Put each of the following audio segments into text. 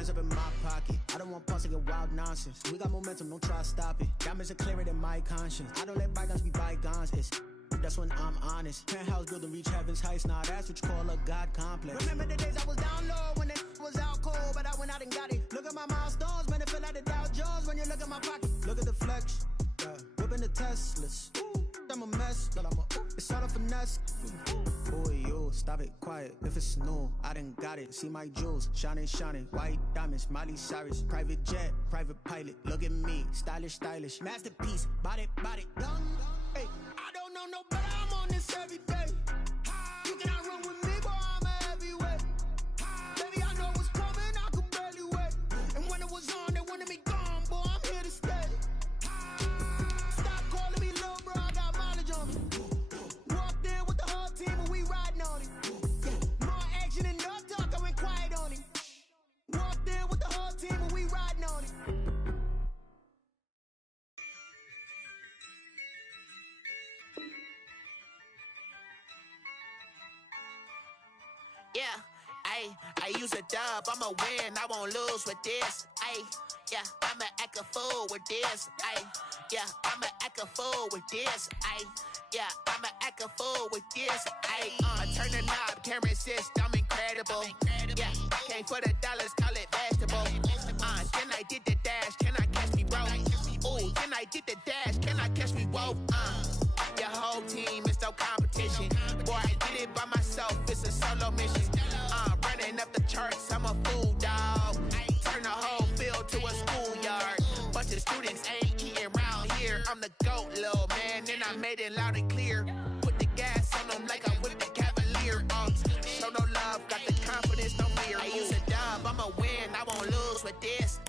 bands up in my pocket. I don't want pause to get wild nonsense. We got momentum, don't try to stop it. Diamonds are clearer than my conscience. I don't let bygones be bygones. That's when I'm honest. Penthouse building reach heaven's heights. Now that's what you call a God complex. Remember the days I was down low when it was out cold, but I went out and got it. Look at my milestones, man, it feel like the Dow Jones when you look at my pocket. Look at the flex, whipping the Teslas. I'm a mess, but it's all a finesse. Boy, you stop it, quiet. If it's new, I done got it. See my jewels, shining, shining. White diamonds, Miley Cyrus. Private jet, private pilot. Look at me, stylish, stylish. Masterpiece, body, done. Hey, I don't know no better. I'm on this every day. You cannot run with me, boy. I'm a heavyweight. Baby, I know what's coming. I could barely wait. And when it was on, they wanted me gone, boy. I'm here to stay. Stop calling me little bro. I got mileage on me. Walked in with the whole team, and we riding on it. More action and no talk. I went quiet on it. Walked in with the whole team, and we riding on it. Yeah, I use a dub, I'ma win, I won't lose with this. Yeah, I'ma act a fool with this. Yeah, I'ma act a fool with this. Yeah, I'ma act a fool with this. Turn the knob, camera assist, I'm incredible. Yeah, came for the dollars, call it vegetable. Then I did the dash, can I catch me, bro? Ooh, then I did the dash, can I catch me, whoa? Your whole team is no competition. Boy, I did it by myself, it's a solo mission. Running up the charts, I'm a fool, dog. Turn the whole field to a schoolyard. Bunch of students ain't eating round here. I'm the GOAT, little man, and I made it loud and clear. Put the gas on them like I'm with the Cavalier. Show no love, got the confidence, no fear. I use a dub, I'ma win, I won't lose with this.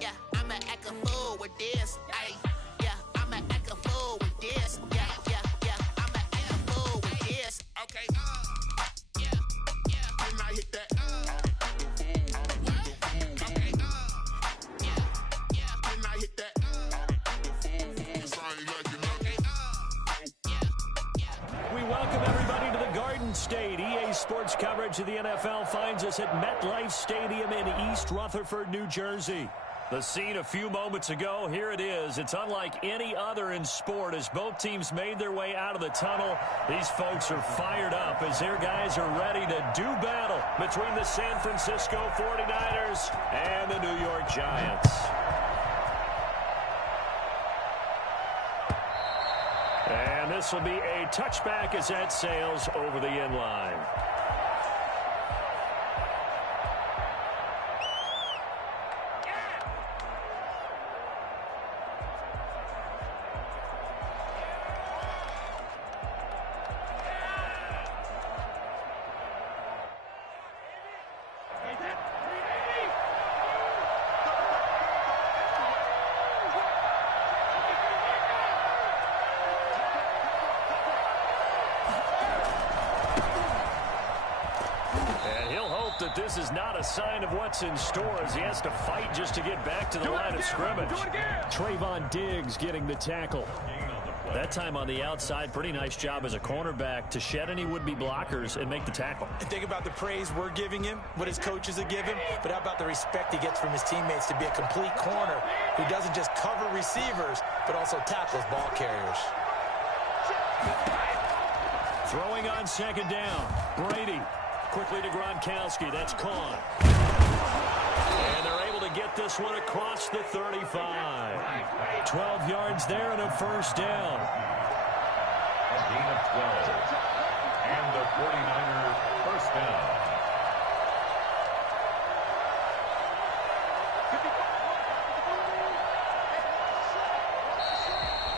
Yeah, I'ma act a fool with this. Yeah, I'ma act a fool with this. Yeah, I'ma act a fool with this. Okay, yeah, and I hit that. Okay, yeah, and I hit that. We welcome everybody to the Garden State. EA Sports coverage of the NFL finds us at MetLife Stadium in East Rutherford, New Jersey. The scene a few moments ago, here it is. It's unlike any other in sport as both teams made their way out of the tunnel. These folks are fired up as their guys are ready to do battle between the San Francisco 49ers and the New York Giants. And this will be a touchback as that sails over the end line. That this is not a sign of what's in store as he has to fight just to get back to the line of scrimmage. Trayvon Diggs getting the tackle. That time on the outside, pretty nice job as a cornerback to shed any would-be blockers and make the tackle. And think about the praise we're giving him, what his coaches are giving, but how about the respect he gets from his teammates to be a complete corner who doesn't just cover receivers, but also tackles ball carriers. Throwing on second down, Brady. Quickly to Gronkowski. That's caught. And they're able to get this one across the 35. 12 yards there and a first down. A gain of 12. And the 49ers first down.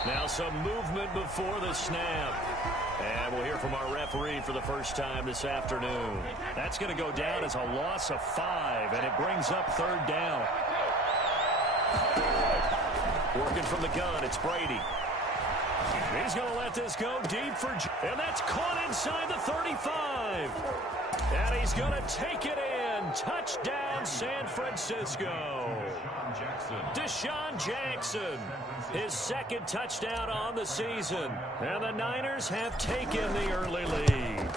Now some movement before the snap. And we'll hear from our referee for the first time this afternoon. That's going to go down as a loss of 5, and it brings up third down. Working from the gun, it's Brady. He's going to let this go deep for... And that's caught inside the 35. And he's going to take it in. Touchdown, San Francisco. Deshaun Jackson, his second touchdown on the season. And the Niners have taken the early lead.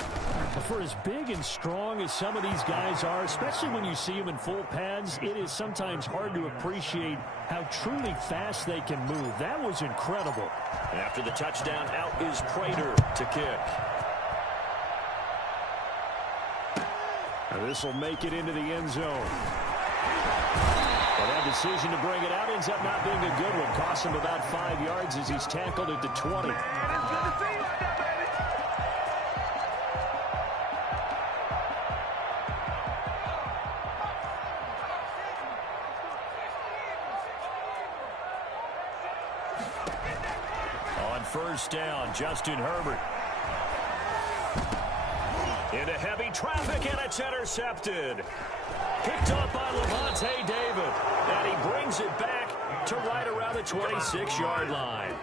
For as big and strong as some of these guys are, especially when you see them in full pads, it is sometimes hard to appreciate how truly fast they can move. That was incredible. After the touchdown, out is Prater to kick. This will make it into the end zone. But that decision to bring it out ends up not being a good one. Costs him about 5 yards as he's tackled at the 20. On first down, Justin Herbert. Into heavy traffic, and it's intercepted. Picked up by Levante David. And he brings it back to right around the 26-yard line.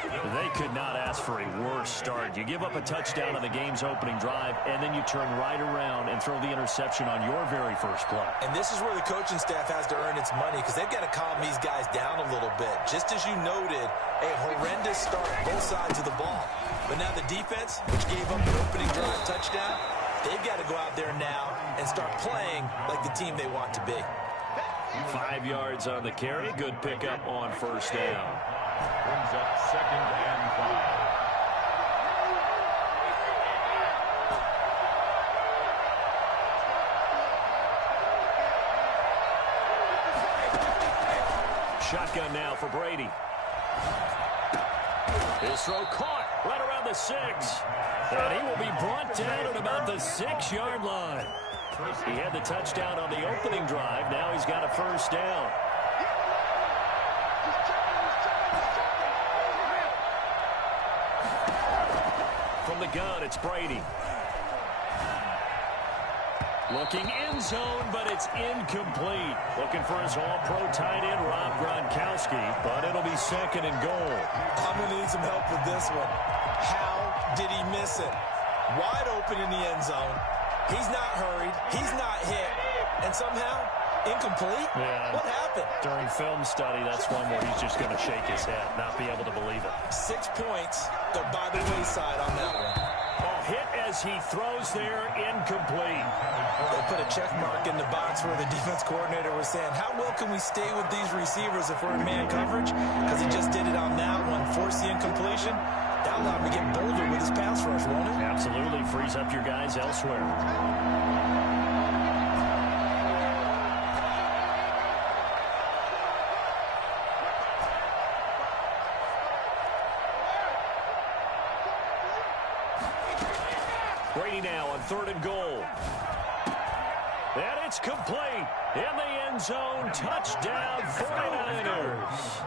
They could not ask for a worse start. You give up a touchdown on the game's opening drive, and then you turn right around and throw the interception on your very first play. And this is where the coaching staff has to earn its money, because they've got to calm these guys down a little bit. Just as you noted, a horrendous start, both sides of the ball. But now the defense, which gave up the opening drive touchdown, they've got to go out there now and start playing like the team they want to be. 5 yards on the carry. Good pickup on first down. Brings up 2nd and 5. Shotgun now for Brady. His throw caught right around the 6. And he will be brought down at about the 6-yard line. He had the touchdown on the opening drive. Now he's got a first down. From the gun, it's Brady. Looking end zone, but it's incomplete. Looking for his all-pro tight end, Rob Gronkowski, but it'll be 2nd and goal. I'm going to need some help with this one. How did he miss it? Wide open in the end zone. He's not hurried. He's not hit. And somehow, incomplete? Yeah. What happened? During film study, that's one where he's just going to shake his head, not be able to believe it. 6 points. They're by the wayside on that one. Oh, hit as he throws there, incomplete. They put a check mark in the box where the defense coordinator was saying, how well can we stay with these receivers if we're in man coverage? Because he just did it on that one. Forced the incompletion. That allowed him to get bolder with his pass rush, won't it? Absolutely. Frees up your guys elsewhere. Brady now on 3rd and goal. And it's complete. In the end zone, touchdown 49ers.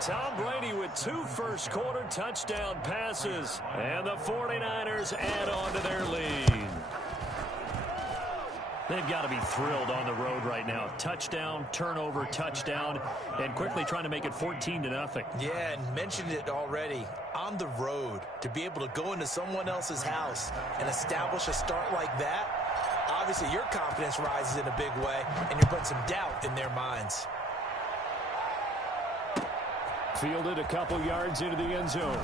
Tom Brady with 2 first-quarter touchdown passes. And the 49ers add on to their lead. They've got to be thrilled on the road right now. Touchdown, turnover, touchdown, and quickly trying to make it 14-0. Yeah, and mentioned it already. On the road, to be able to go into someone else's house and establish a start like that, obviously your confidence rises in a big way, and you're putting some doubt in their minds. Fielded a couple yards into the end zone.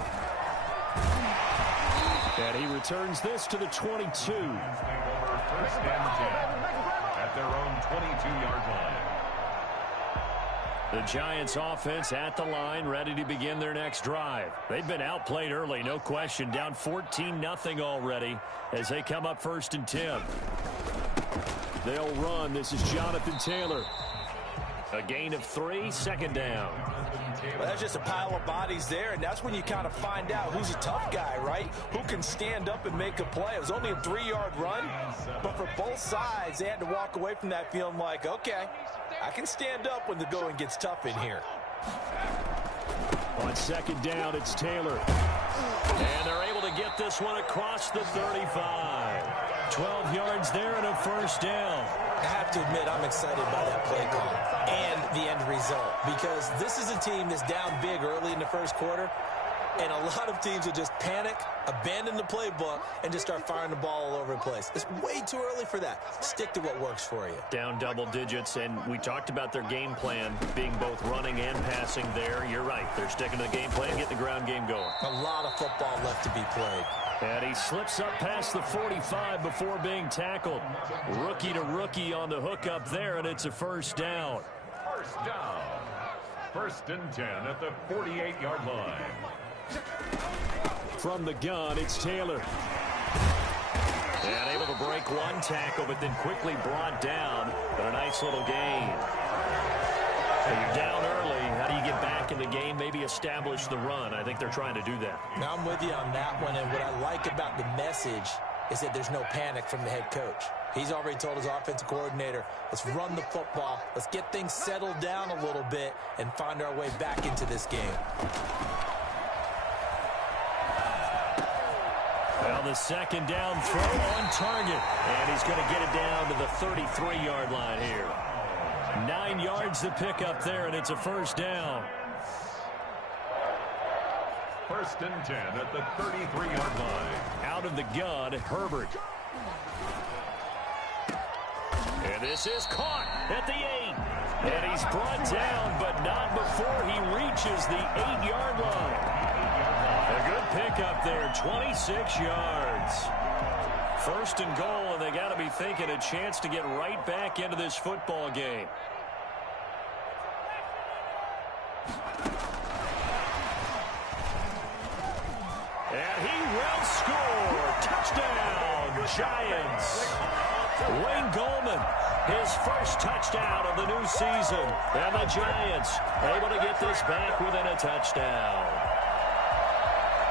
And he returns this to the 22. 1st and 10 at their own 22-yard line. The Giants offense at the line, ready to begin their next drive. They've been outplayed early, no question. Down 14-0 already as they come up 1st and 10. They'll run. This is Jonathan Taylor. A gain of 3, 2nd down. Well, that's just a pile of bodies there, and that's when you kind of find out who's a tough guy, right? Who can stand up and make a play. It was only a 3-yard run, but for both sides, they had to walk away from that feeling like, okay, I can stand up when the going gets tough in here. On 2nd down, it's Taylor. And they're able to get this one across the 35. 12 yards there and a first down. I have to admit, I'm excited by that play call and the end result, because this is a team that's down big early in the first quarter, And a lot of teams will just panic, abandon the playbook, and just start firing the ball all over the place. It's way too early for that. Stick to what works for you. Down double digits, and we talked about their game plan being both running and passing there. You're right. They're sticking to the game plan, getting the ground game going. A lot of football left to be played. And he slips up past the 45 before being tackled. Rookie to rookie on the hook up there, and it's a first down. First down. 1st and 10 at the 48-yard line. From the gun, it's Taylor. And able to break one tackle, but then quickly brought down. But a nice little gain. So you're down early. How do you get back in the game? Maybe establish the run. I think they're trying to do that. Now I'm with you on that one, and what I like about the message is that there's no panic from the head coach. He's already told his offensive coordinator, let's run the football, let's get things settled down a little bit and find our way back into this game. Well, the second down throw on target, and he's going to get it down to the 33-yard line here. 9 yards to pick up there, and it's a first down. 1st and 10 at the 33-yard line. Out of the gun, Herbert. And this is caught at the 8. And he's brought down, but not before he reaches the 8-yard line. A good pickup there, 26 yards. 1st and goal, and they got to be thinking a chance to get right back into this football game. And he will score. Touchdown, Giants. Wayne Goldman, his first touchdown of the new season. And the Giants able to get this back within a touchdown.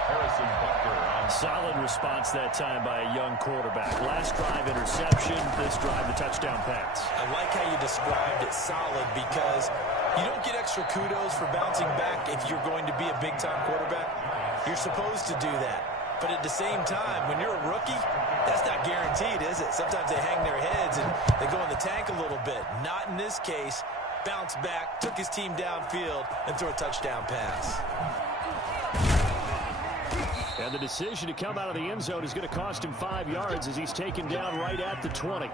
Harrison Butker on solid response that time by a young quarterback. Last drive interception, this drive the touchdown pass. I like how you described it, solid, because you don't get extra kudos for bouncing back if you're going to be a big-time quarterback. You're supposed to do that. But at the same time, when you're a rookie, that's not guaranteed, is it? Sometimes they hang their heads and they go in the tank a little bit. Not in this case. Bounced back, took his team downfield, and threw a touchdown pass. And the decision to come out of the end zone is going to cost him 5 yards as he's taken down right at the 20.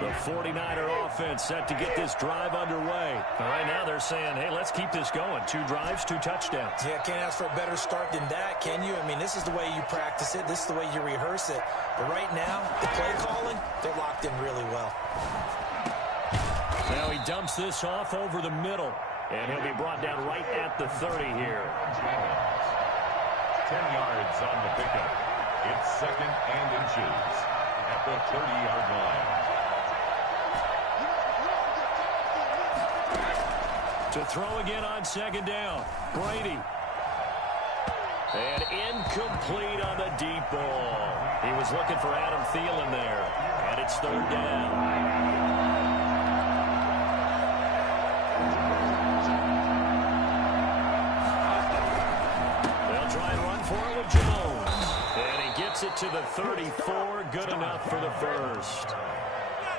The 49er offense set to get this drive underway. Right now they're saying, hey, let's keep this going. 2 drives, 2 touchdowns. Yeah, can't ask for a better start than that, can you? I mean, this is the way you practice it. This is the way you rehearse it. But right now, the play calling, they're locked in really well. Now he dumps this off over the middle. And he'll be brought down right at the 30 here. 10 yards on the pickup. It's 2nd and inches at the 30-yard line. To throw again on 2nd down. Brady. And incomplete on the deep ball. He was looking for Adam Thielen there. And it's 3rd down. It to the 34, good enough for the first.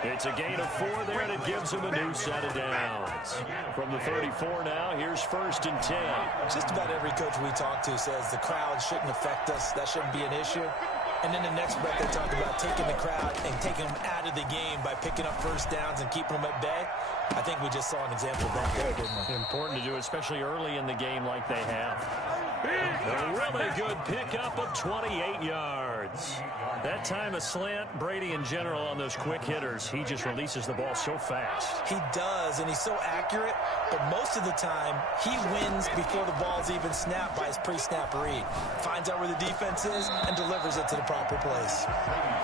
It's a gain of 4 there, and it gives him a new set of downs. From the 34 now, here's 1st and 10. Just about every coach we talk to says the crowd shouldn't affect us. That shouldn't be an issue. And then the next breath they talk about taking the crowd and taking them out of the game by picking up first downs and keeping them at bay. I think we just saw an example of that there, didn't we? Important to do, especially early in the game like they have. A really good pickup of 28 yards. That time a slant. Brady in general on those quick hitters, he just releases the ball so fast. He does, and he's so accurate, but most of the time he wins before the ball's even snapped by his pre-snap read. Finds out where the defense is and delivers it to the proper place.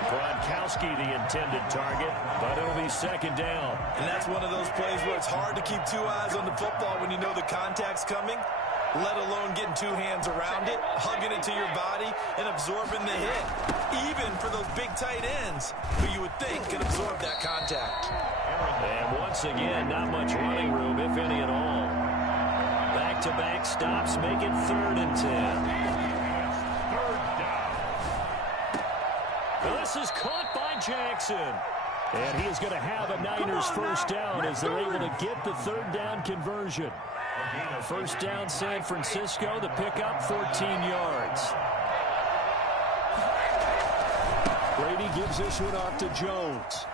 Gronkowski the intended target, but it'll be 2nd down. And that's one of those plays where it's hard to keep 2 eyes on the football when you know the contact's coming, let alone getting 2 hands around it, hugging it to your body, and absorbing the hit. Even for those big tight ends who you would think could absorb that contact. And once again, not much running room, if any at all. Back-to-back stops make it 3rd and 10. Well, this is caught by Jackson. And he is going to have a Niners first down as they're able to get the 3rd down conversion. First down, San Francisco. The pickup, 14 yards. Brady gives this one off to Jones.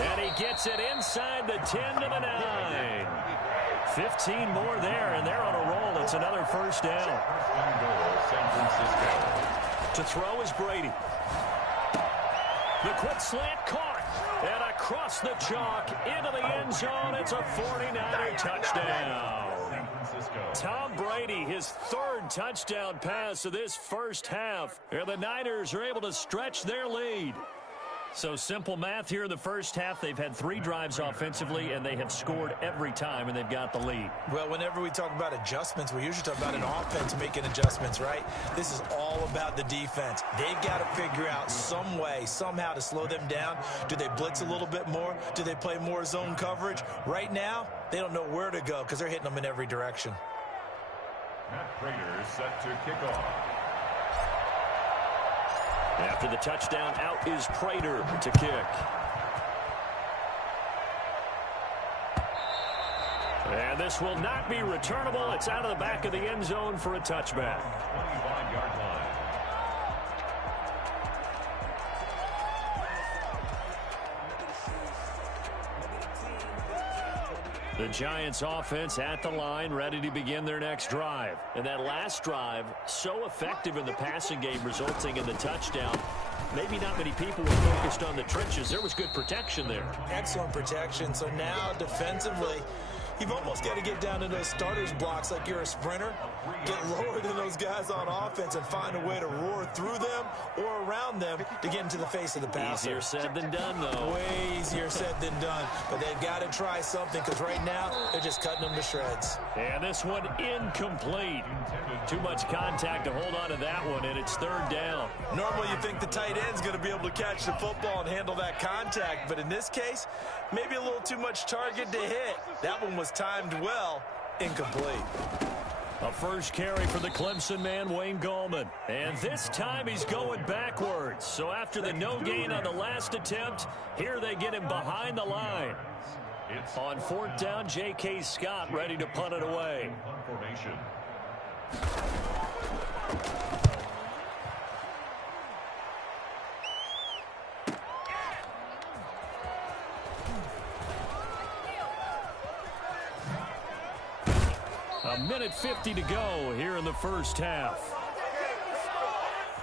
And he gets it inside the 10 to the 9. 15 more there, and they're on a roll. It's another first down. To throw is Brady. The quick slant caught. And across the chalk into the end zone. It's a 49er touchdown. Tom Brady, his third touchdown pass of this first half. And the Niners are able to stretch their lead. So simple math here in the first half. They've had 3 drives offensively, and they have scored every time, and they've got the lead. Well, whenever we talk about adjustments, we usually talk about an offense making adjustments, right? This is all about the defense. They've got to figure out some way, somehow to slow them down. Do they blitz a little bit more? Do they play more zone coverage? Right now, they don't know where to go because they're hitting them in every direction. Matt Prater set to kick off. After the touchdown, out is Prater to kick. And this will not be returnable. It's out of the back of the end zone for a touchback. 25-yard line. The Giants offense at the line, ready to begin their next drive. And that last drive, so effective in the passing game, resulting in the touchdown. Maybe not many people were focused on the trenches. There was good protection there. Excellent protection. So now defensively, you've almost got to get down to those starters blocks like you're a sprinter. Get lower than those guys on offense and find a way to roar through them or around them to get into the face of the passer. Easier said than done, though. Way easier said than done. But they've got to try something because right now they're just cutting them to shreds. And this one incomplete. Too much contact to hold on to that one, and it's third down. Normally you think the tight end's going to be able to catch the football and handle that contact. But in this case, maybe a little too much target to hit. That one was timed well. Incomplete. A first carry for the Clemson man, Wayne Gallman. And this time he's going backwards. So after the no gain on the last attempt, here they get him behind the line. On fourth down, J.K. Scott ready to punt it away. Formation. A minute 50 to go here in the first half.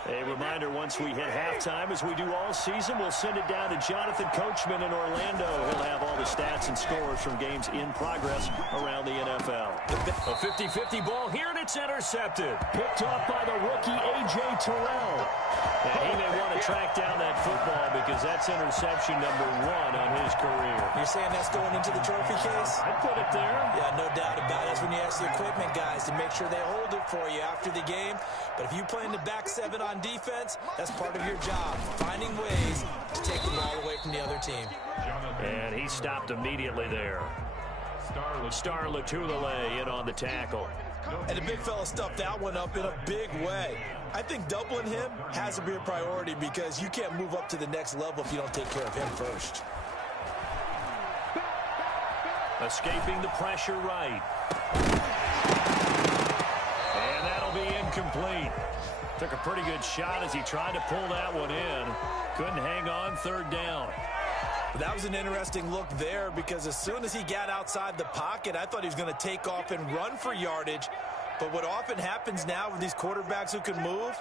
A reminder, once we hit halftime, as we do all season, we'll send it down to Jonathan Coachman in Orlando. He'll have all the stats and scores from games in progress around the NFL. A 50-50 ball here, and it's intercepted. Picked off by the rookie, A.J. Terrell. And he may want to track down that football because that's interception number 1 on his career. You're saying that's going into the trophy case? I'd put it there. Yeah, no doubt about it. That's when you ask the equipment guys to make sure they hold it for you after the game. But if you play in the back 7 on defense, that's part of your job, finding ways to take the ball away from the other team. And he stopped immediately there. Star Latulele in on the tackle. And the big fella stuffed that one up in a big way. I think doubling him has to be a priority because you can't move up to the next level if you don't take care of him first. Escaping the pressure right. And that'll be incomplete. Took a pretty good shot as he tried to pull that one in. Couldn't hang on, third down. That was an interesting look there because as soon as he got outside the pocket, I thought he was going to take off and run for yardage. But what often happens now with these quarterbacks who can move,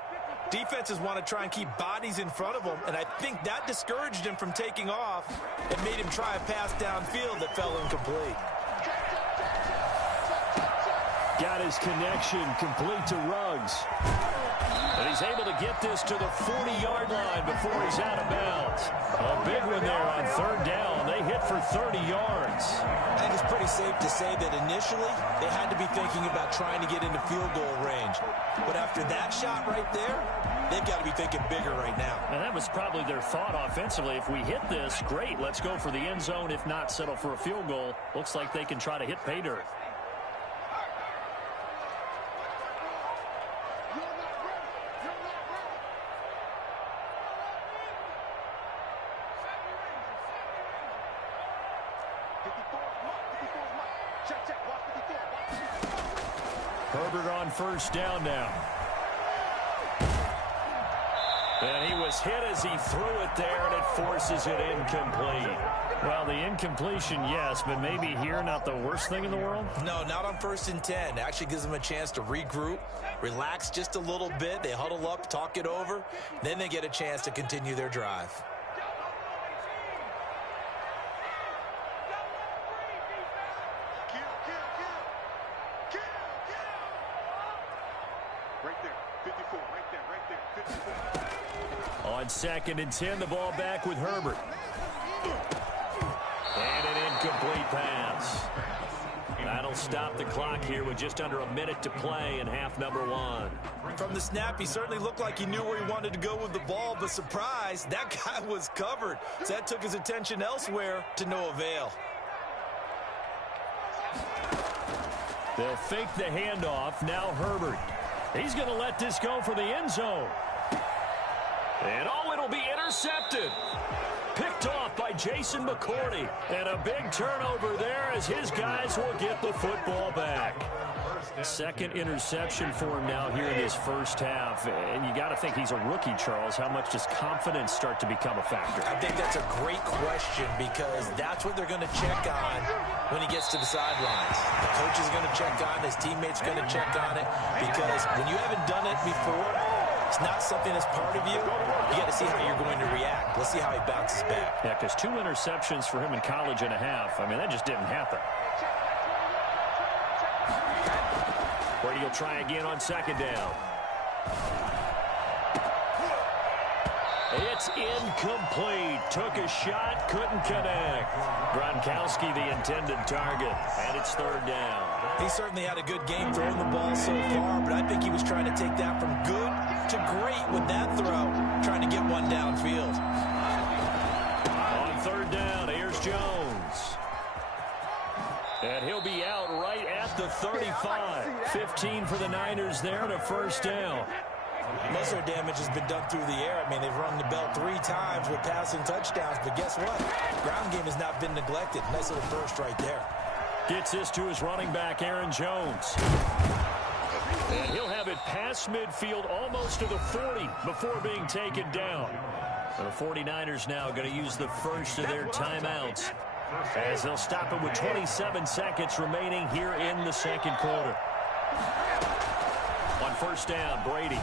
defenses want to try and keep bodies in front of them, and I think that discouraged him from taking off and made him try a pass downfield that fell incomplete. Got his connection complete to Ruggs. And he's able to get this to the 40-yard line before he's out of bounds. A big one there on third down. They hit for 30 yards. I think it's pretty safe to say that initially they had to be thinking about trying to get into field goal range. But after that shot right there, they've got to be thinking bigger right now. And that was probably their thought offensively. If we hit this, great. Let's go for the end zone. If not, settle for a field goal. Looks like they can try to hit pay dirt. Herbert on first down now. And he was hit as he threw it there, and it forces it incomplete. Well, the incompletion, yes, but maybe here not the worst thing in the world? No, not on 1st and 10. It actually gives them a chance to regroup, relax just a little bit. They huddle up, talk it over. Then they get a chance to continue their drive. On 2nd and 10, the ball back with Herbert. And an incomplete pass. That'll stop the clock here with just under a minute to play in half number 1. From the snap, he certainly looked like he knew where he wanted to go with the ball, but surprise, that guy was covered. So that took his attention elsewhere to no avail. They'll fake the handoff. Now Herbert. He's going to let this go for the end zone. And it'll be intercepted. Picked off by Jason McCourty. And a big turnover there as his guys will get the football back. Second interception for him now here in this first half. And you got to think he's a rookie, Charles. How much does confidence start to become a factor? I think that's a great question because that's what they're going to check on when he gets to the sidelines. The coach is going to check on, his teammates are going to check on it because when you haven't done it before, it's not something that's part of you. You got to see how you're going to react. Let's see how he bounces back. Yeah, because 2 interceptions for him in college and a half. I mean, that just didn't happen. Brady will try again on 2nd down. It's incomplete. Took a shot, couldn't connect. Gronkowski the intended target, and it's 3rd down. He certainly had a good game throwing the ball so far, but I think he was trying to take that from good to great with that throw, trying to get one downfield. On 3rd down, here's Jones. And he'll be out right at the 35. 15 for the Niners there and a 1st down. Most of their damage has been done through the air. I mean, they've rung the bell 3 times with passing touchdowns, but guess what? Ground game has not been neglected. Nice little burst right there. Gets this to his running back, Aaron Jones. And he'll have it past midfield almost to the 40 before being taken down. The 49ers now going to use the first of their timeouts as they'll stop it with 27 seconds remaining here in the 2nd quarter. On 1st down, Brady.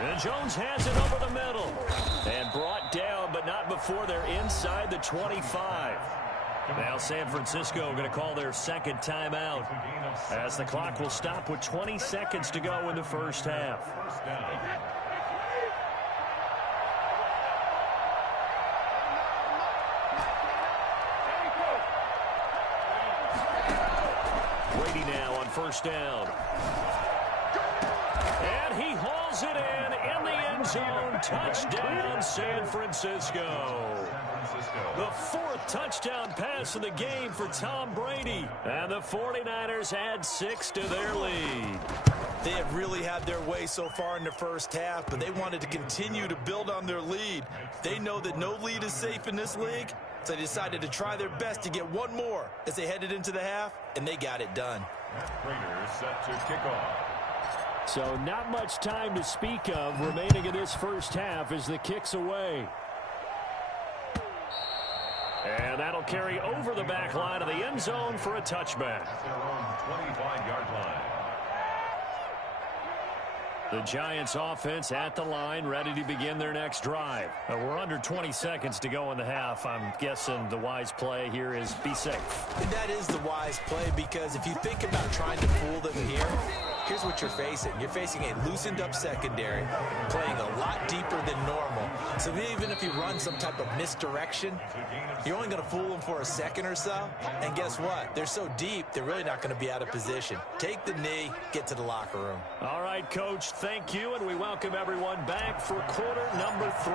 And Jones has it over the middle. And brought down, but not before they're inside the 25. Now San Francisco going to call their 2nd timeout as the clock will stop with 20 seconds to go in the first half. Brady now on 1st down. And he hauls it in the end zone. Touchdown, San Francisco. The 4th touchdown pass of the game for Tom Brady. And the 49ers add 6 to their lead. They have really had their way so far in the first half, but they wanted to continue to build on their lead. They know that no lead is safe in this league, so they decided to try their best to get one more as they headed into the half, and they got it done. Raiders set to kick off. So not much time to speak of remaining in this first half as the kick's away. And that'll carry over the back line of the end zone for a touchback. At their own 25-yard line. The Giants offense at the line, ready to begin their next drive. We're under 20 seconds to go in the half. I'm guessing the wise play here is be safe. That is the wise play because if you think about trying to fool them here, here's what you're facing. You're facing a loosened up secondary, playing a lot deeper than normal. So even if you run some type of misdirection, you're only going to fool them for a second or so. And guess what? They're so deep, they're really not going to be out of position. Take the knee, get to the locker room. All right, Coach, thank you, and we welcome everyone back for quarter number 3.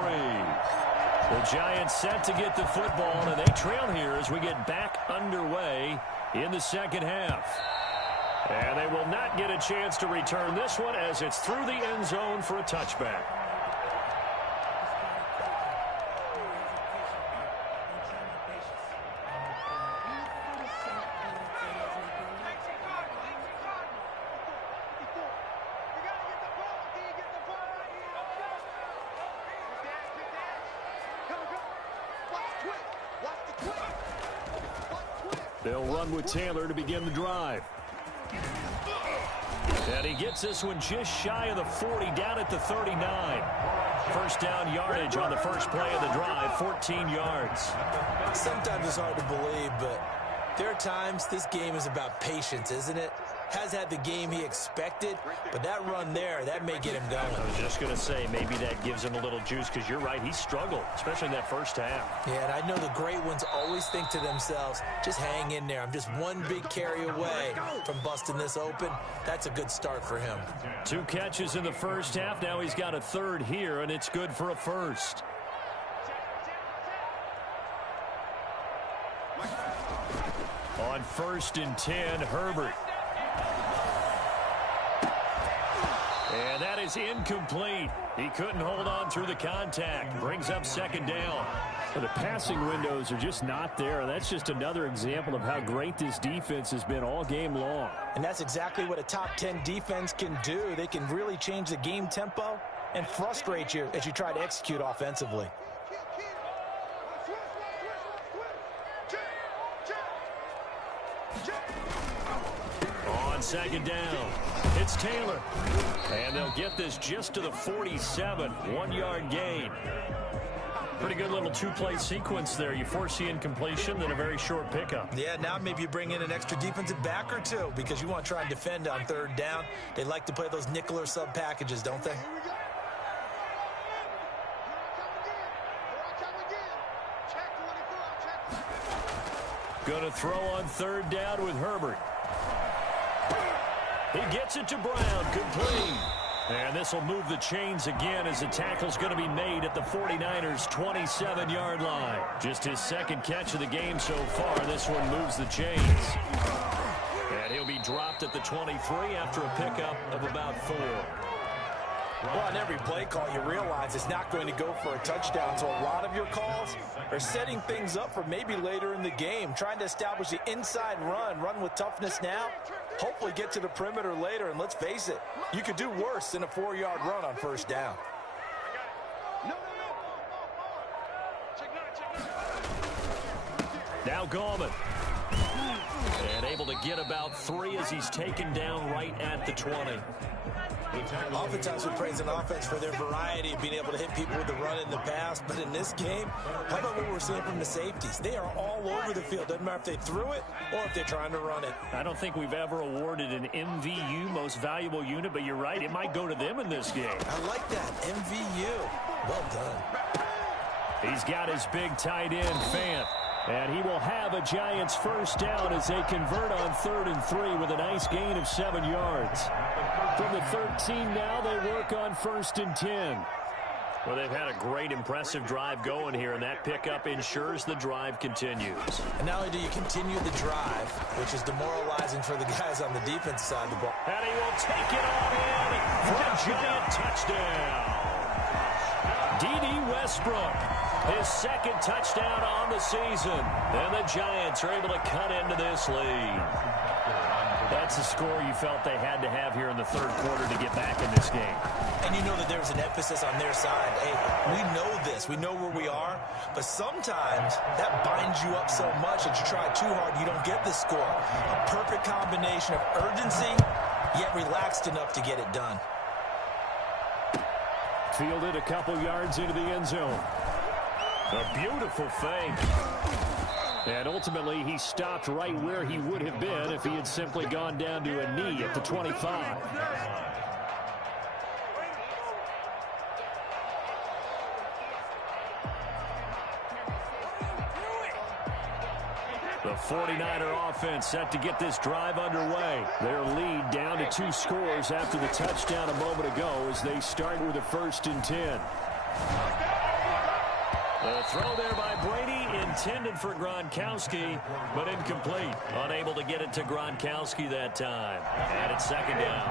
The Giants set to get the football, and they trail here as we get back underway in the second half. And they will not get a chance to return this one as it's through the end zone for a touchback. They'll run with Taylor to begin the drive. And he gets this one just shy of the 40, down at the 39. First down yardage on the first play of the drive, 14 yards. Sometimes it's hard to believe, but there are times this game is about patience, isn't it? Has had the game he expected, but that run there, that may get him going. I was just going to say, maybe that gives him a little juice, because you're right, he struggled, especially in that first half. Yeah, and I know the great ones always think to themselves, just hang in there. I'm just one big carry away from busting this open. That's a good start for him. 2 catches in the first half. Now he's got a third here, and it's good for a first. On 1st and 10, Herbert. And that is incomplete. He couldn't hold on through the contact. Brings up 2nd down. The passing windows are just not there. That's just another example of how great this defense has been all game long. And that's exactly what a top 10 defense can do. They can really change the game tempo and frustrate you as you try to execute offensively. On 2nd down, it's Taylor. And they'll get this just to the 47, 1-yard gain. Pretty good little 2-play sequence there. You force the incompletion, then a very short pickup. Yeah, now maybe you bring in an extra defensive back or two because you want to try and defend on 3rd down. They like to play those nickel or sub packages, don't they? Going to throw on 3rd down with Herbert. He gets it to Brown, complete. And this will move the chains again as the tackle's going to be made at the 49ers' 27-yard line. Just his 2nd catch of the game so far. This one moves the chains. And he'll be dropped at the 23 after a pickup of about 4. Well, on every play call, you realize it's not going to go for a touchdown, so a lot of your calls are setting things up for maybe later in the game, trying to establish the inside run with toughness now, hopefully get to the perimeter later, and let's face it, you could do worse than a 4-yard run on 1st down. Now Gorman. And able to get about 3 as he's taken down right at the 20. Oftentimes we praise an offense for their variety of being able to hit people with the run in the pass, but in this game, how about what we're seeing from the safeties? They are all over the field. Doesn't matter if they threw it or if they're trying to run it. I don't think we've ever awarded an MVU, most valuable unit, but you're right, it might go to them in this game. I like that, MVU. Well done. He's got his big tight end, Fant. And he will have a Giants first down as they convert on 3rd and 3 with a nice gain of 7 yards. From the 13 now, they work on 1st and 10. Well, they've had a great, impressive drive going here, and that pickup ensures the drive continues. And not only do you continue the drive, which is demoralizing for the guys on the defense side of the ball. And he will take it on in for a Giant touchdown. D.D. Westbrook, his 2nd touchdown on the season. And the Giants are able to cut into this lead. That's a score you felt they had to have here in the 3rd quarter to get back in this game. And you know that there's an emphasis on their side. Hey, we know this. We know where we are. But sometimes that binds you up so much that you try too hard, you don't get the score. A perfect combination of urgency, yet relaxed enough to get it done. Fielded a couple yards into the end zone. A beautiful fake. And ultimately, he stopped right where he would have been if he had simply gone down to a knee at the 25. The 49er offense set to get this drive underway. Their lead down to 2 scores after the touchdown a moment ago as they start with a 1st and 10. The throw there by Brady, intended for Gronkowski, but incomplete. Unable to get it to Gronkowski that time. And it's 2nd down.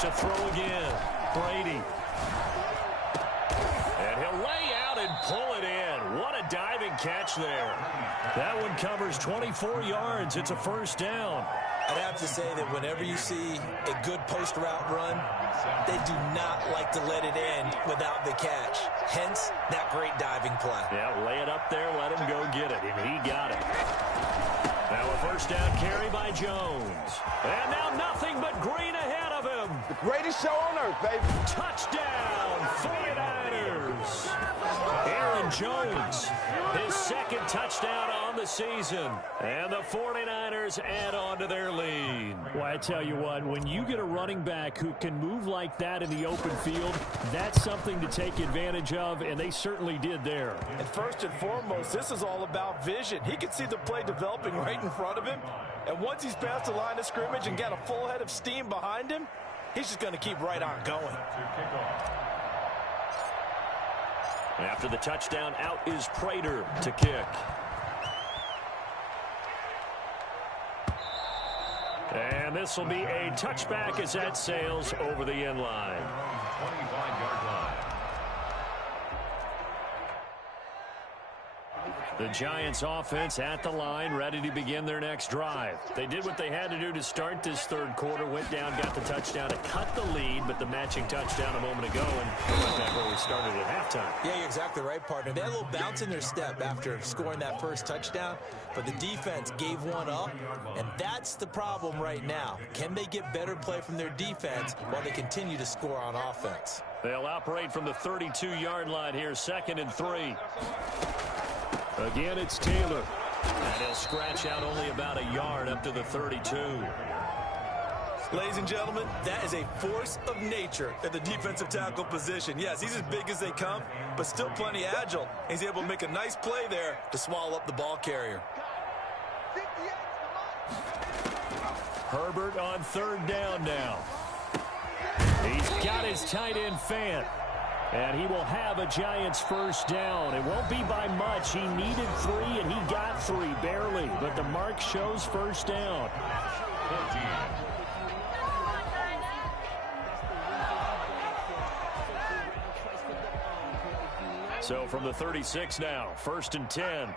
To throw again, Brady. And he'll lay out and pull it in. What a diving catch there. That one covers 24 yards. It's a 1st down. I'd have to say that whenever you see a good post route run, they do not like to let it end without the catch. Hence, that great diving play. Yeah, lay it up there, let him go get it, and he got it. Now a first down carry by Jones. And now nothing but green ahead of him. The greatest show on earth, baby. Touchdown, 49ers. Aaron Jones, his second touchdown on the season. And the 49ers add on to their lead. Well, I tell you what, when you get a running back who can move like that in the open field, that's something to take advantage of, and they certainly did there. And first and foremost, this is all about vision. He can see the play developing right in front of him. And once he's past the line of scrimmage and got a full head of steam behind him, he's just going to keep right on going. After the touchdown, out is Prater to kick. And this will be a touchback as that sails over the end line. 25-yard line. The Giants offense at the line, ready to begin their next drive. They did what they had to do to start this third quarter, went down, got the touchdown to cut the lead, but the matching touchdown a moment ago, and went back where we started at halftime. Yeah, you're exactly right, partner. They had a little bounce in their step after scoring that first touchdown, but the defense gave one up, and that's the problem right now. Can they get better play from their defense while they continue to score on offense? They'll operate from the 32-yard line here, 2nd and 3. Again, it's Taylor. And he'll scratch out only about a yard up to the 32. Ladies and gentlemen, that is a force of nature at the defensive tackle position. Yes, he's as big as they come, but still plenty agile. He's able to make a nice play there to swallow up the ball carrier. Herbert on third down now. He's got his tight end Fant. And he will have a Giants first down. It won't be by much. He needed 3, and he got 3, barely. But the mark shows first down. 14. So from the 36 now, 1st and 10.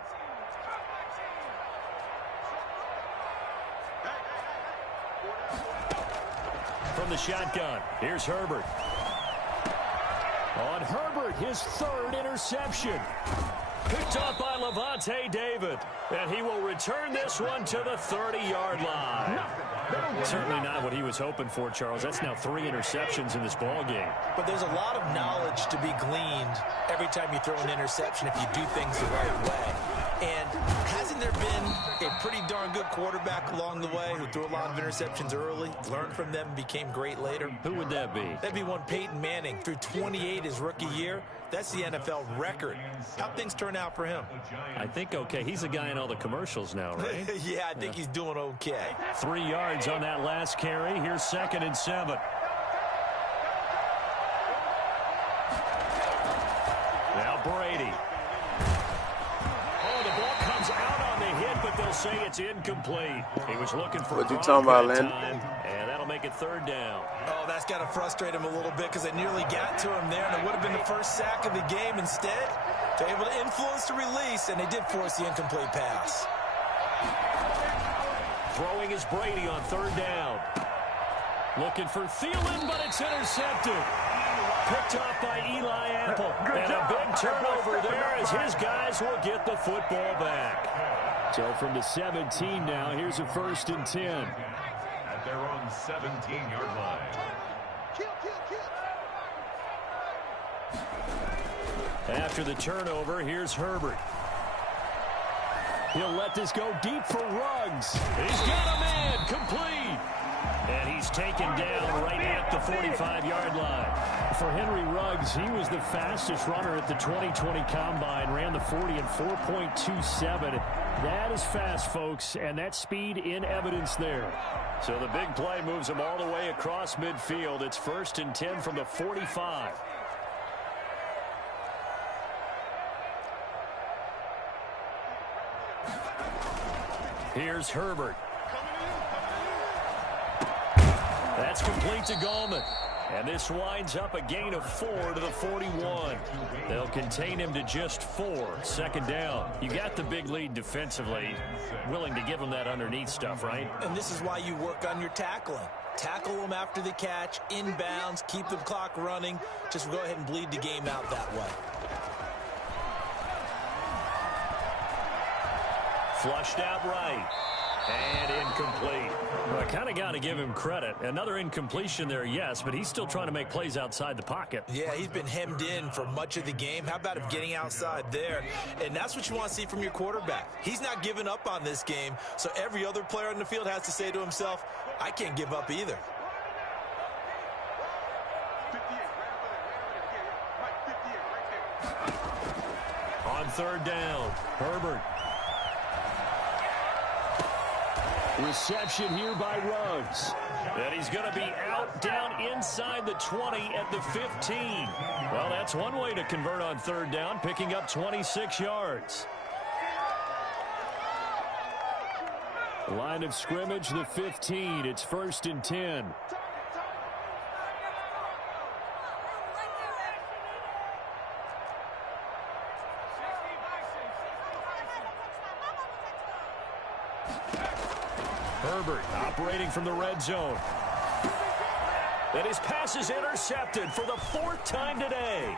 From the shotgun, here's Herbert. On Herbert, his 3rd interception. Picked up by Levante David. And he will return this one to the 30-yard line. Certainly not what he was hoping for, Charles. That's now 3 interceptions in this ball game. But there's a lot of knowledge to be gleaned every time you throw an interception if you do things the right way. And hasn't there been a pretty darn good quarterback along the way who threw a lot of interceptions early, learned from them, became great later? Who would that be? That'd be one Peyton Manning. Threw 28 his rookie year. That's the NFL record. How'd things turn out for him? I think okay. He's a guy in all the commercials now, right? Yeah, I think he's doing okay. 3 yards on that last carry. Here's 2nd and 7. Now Brady. Oh, the ball comes out on the hit, but they'll say it's incomplete. He was looking for what you talking about, Len? And that'll make it 3rd down. Oh, that's got to frustrate him a little bit because they nearly got to him there, and it would have been the first sack of the game. Instead, they're able to influence the release, and they did force the incomplete pass. Throwing is Brady on 3rd down. Looking for Thielen, but it's intercepted. Picked off by Eli Apple. And a big turnover there as his guys will get the football back. So from the 17 now, here's a 1st and 10. At their own 17-yard line. After the turnover, here's Herbert. He'll let this go deep for Ruggs. He's got a man, complete. And he's taken down right at the 45-yard line. For Henry Ruggs, he was the fastest runner at the 2020 Combine, ran the 40 in 4.27. That is fast, folks, and that speed in evidence there. So the big play moves him all the way across midfield. It's 1st and 10 from the 45. Here's Herbert. That's complete to Gallman. And this winds up a gain of 4 to the 41. They'll contain him to just 4. Second down. You got the big lead defensively. Willing to give him that underneath stuff, right? And this is why you work on your tackling. Tackle them after the catch, inbounds, keep the clock running. Just go ahead and bleed the game out that way. Flushed out right. And incomplete. Well, I kind of got to give him credit. Another incompletion there, yes, but he's still trying to make plays outside the pocket. Yeah, he's been hemmed in for much of the game. How about him getting outside there? And that's what you want to see from your quarterback. He's not giving up on this game, so every other player on the field has to say to himself, I can't give up either. On third down, Herbert. Reception here by Ruggs. And he's going to be out down inside the 20 at the 15. Well, that's one way to convert on third down, picking up 26 yards. Line of scrimmage, the 15. It's 1st and 10. Herbert operating from the red zone. And his pass is intercepted for the 4th time today.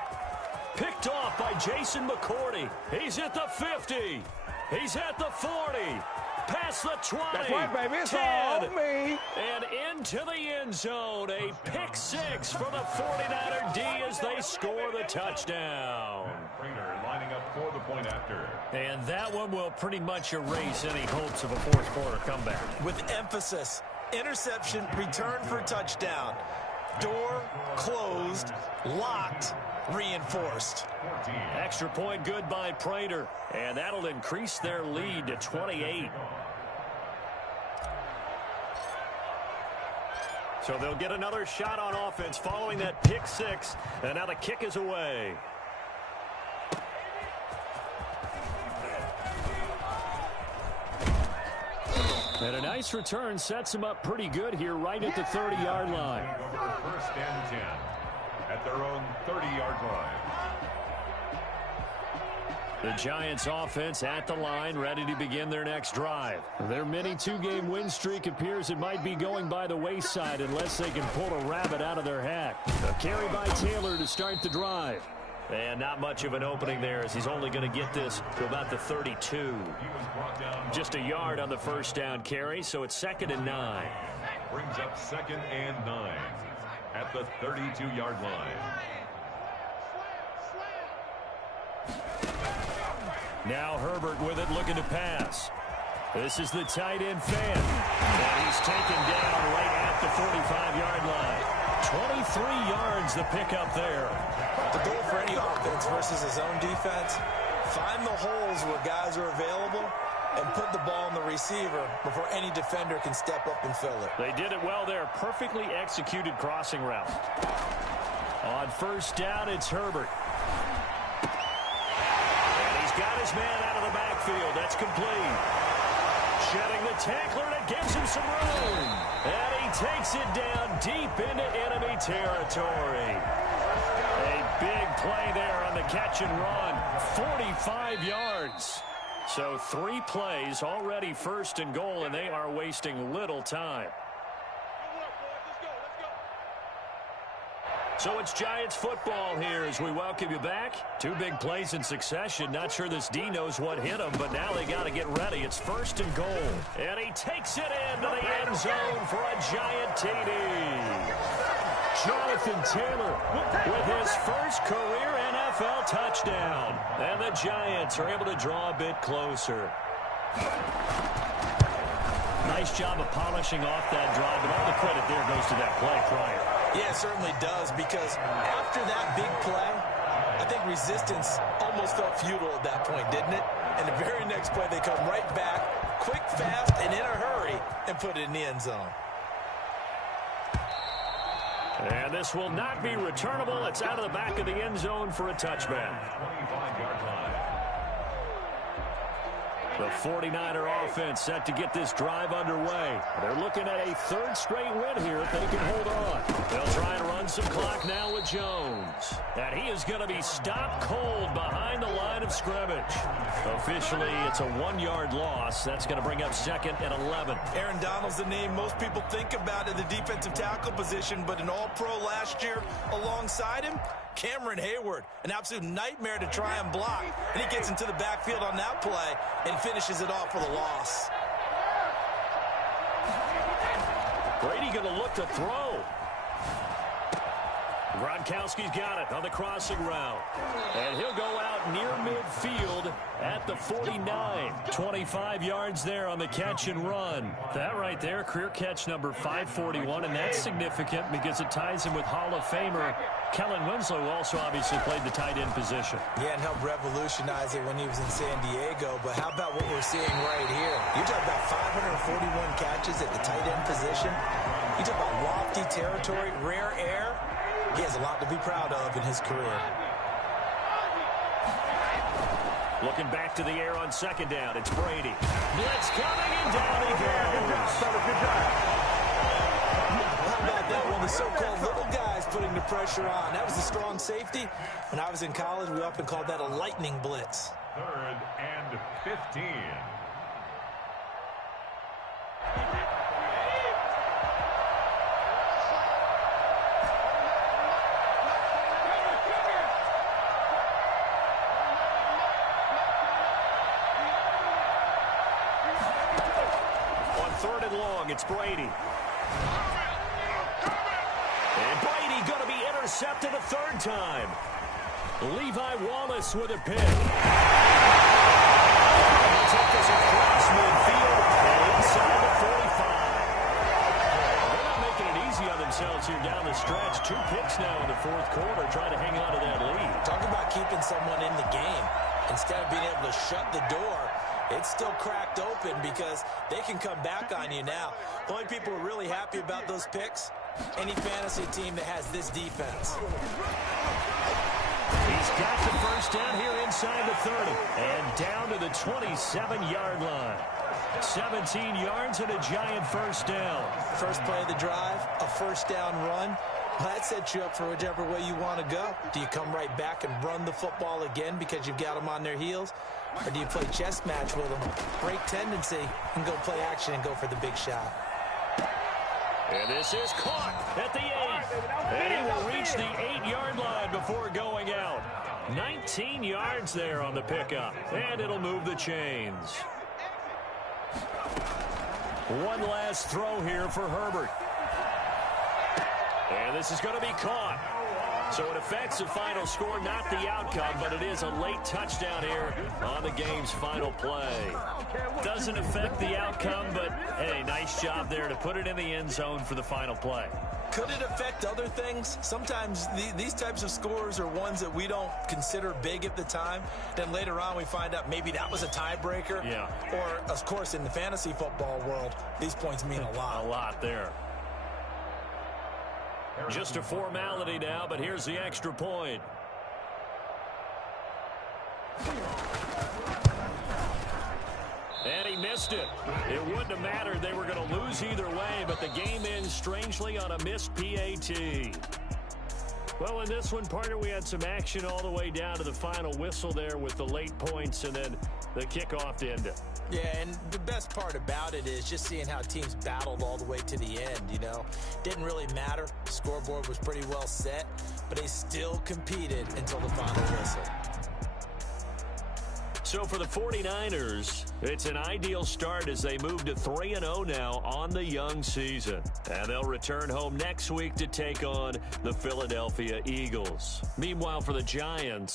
Picked off by Jason McCourty. He's at the 50. He's at the 40. Past the 20. That's right, baby. It's 10, all me. and into the end zone. A pick 6 for the 49er D as they score the touchdown. Prater lining up for the point after. And that one will pretty much erase any hopes of a fourth quarter comeback. With emphasis, interception, return for touchdown. Door closed, locked, reinforced. 14. Extra point good by Prater. And that'll increase their lead to 28. So they'll get another shot on offense following that pick 6. And now the kick is away. And a nice return sets him up pretty good here right at the 30-yard line. 1st and 10 at their own 30-yard line. The Giants offense at the line, ready to begin their next drive. Their mini 2-game win streak appears it might be going by the wayside unless they can pull a rabbit out of their hat. A carry by Taylor to start the drive. And not much of an opening there as he's only going to get this to about the 32. Just a yard on the first down carry, so it's 2nd and 9. Brings up 2nd and 9 at the 32-yard line. Now Herbert with it, looking to pass. This is the tight end fan. And he's taken down right at the 45-yard line. 23 yards the pickup there. The goal for any offense versus his own defense, find the holes where guys are available and put the ball in the receiver before any defender can step up and fill it. They did it well there. Perfectly executed crossing route. On first down, it's Herbert. And he's got his man out of the backfield. That's complete. Shedding the tackler, and it gives him some room. And he takes it down deep into enemy territory. A big play there on the catch and run. 45 yards. So 3 plays, already 1st and goal, and they are wasting little time. So it's Giants football here as we welcome you back. 2 big plays in succession. Not sure this D knows what hit him, but now they got to get ready. It's 1st and goal. And he takes it into the end zone for a Giant TD. Jonathan Taylor with his first career NFL touchdown. And the Giants are able to draw a bit closer. Nice job of polishing off that drive, but all the credit there goes to that play prior. Yeah, it certainly does, because after that big play, I think resistance almost felt futile at that point, didn't it? And the very next play, they come right back, quick, fast, and in a hurry, and put it in the end zone. And this will not be returnable. It's out of the back of the end zone for a touchback. 25-yard line. The 49er offense set to get this drive underway. They're looking at a third straight win here if they can hold on. They'll try and run some clock now with Jones. And he is going to be stopped cold behind the line of scrimmage. Officially, it's a 1-yard loss. That's going to bring up 2nd and 11. Aaron Donald's the name most people think about in the defensive tackle position, but an all-pro last year alongside him, Cameron Hayward, an absolute nightmare to try and block. And he gets into the backfield on that play and finishes it off for the loss. Brady going to look to throw. Gronkowski's got it on the crossing route. And he'll go out near midfield at the 49. 25 yards there on the catch and run. That right there, career catch number 541, and that's significant because it ties him with Hall of Famer Kellen Winslow, who also obviously played the tight end position. Yeah, and helped revolutionize it when he was in San Diego. But how about what we're seeing right here? You're talking about 541 catches at the tight end position. You talk about lofty territory, rare air. He has a lot to be proud of in his career. Looking back to the air on 2nd down. It's Brady. Blitz coming, and down he goes. How about that one? The so-called little guys putting the pressure on. That was a strong safety. When I was in college, we often called that a lightning blitz. 3rd and 15. It's Brady. And Brady going to be intercepted a 3rd time. Levi Wallace with a pick. They'll take this across midfield and inside the 45. They're not making it easy on themselves here down the stretch. 2 picks now in the 4th quarter, trying to hang on to that lead. Talk about keeping someone in the game. Instead of being able to shut the door, it's still cracked open because they can come back on you now. The only people who are really happy about those picks, any fantasy team that has this defense. He's got the first down here inside the 30 and down to the 27-yard line. 17 yards and a giant first down. First play of the drive, a first down run. Well, that sets you up for whichever way you want to go. Do you come right back and run the football again because you've got them on their heels? Or do you play chess match with them, break tendency, and go play action and go for the big shot? And this is caught at the 8. And he will reach the 8-yard line before going out. 19 yards there on the pickup. And it'll move the chains. One last throw here for Herbert. And this is going to be caught. So it affects the final score, not the outcome, but it is a late touchdown here on the game's final play. Doesn't affect the outcome, but, hey, nice job there to put it in the end zone for the final play. Could it affect other things? Sometimes these types of scores are ones that we don't consider big at the time. Then later on we find out maybe that was a tiebreaker. Yeah. Or, of course, in the fantasy football world, these points mean a lot. A lot there. Just a formality now, but here's the extra point. And he missed it. It wouldn't have mattered. They were going to lose either way, but the game ends strangely on a missed PAT. Well, in this one, partner, we had some action all the way down to the final whistle there with the late points and then the kickoff to end it. Yeah, and the best part about it is just seeing how teams battled all the way to the end, you know. Didn't really matter. The scoreboard was pretty well set, but they still competed until the final whistle. So for the 49ers, it's an ideal start as they move to 3-0 now on the young season. And they'll return home next week to take on the Philadelphia Eagles. Meanwhile, for the Giants,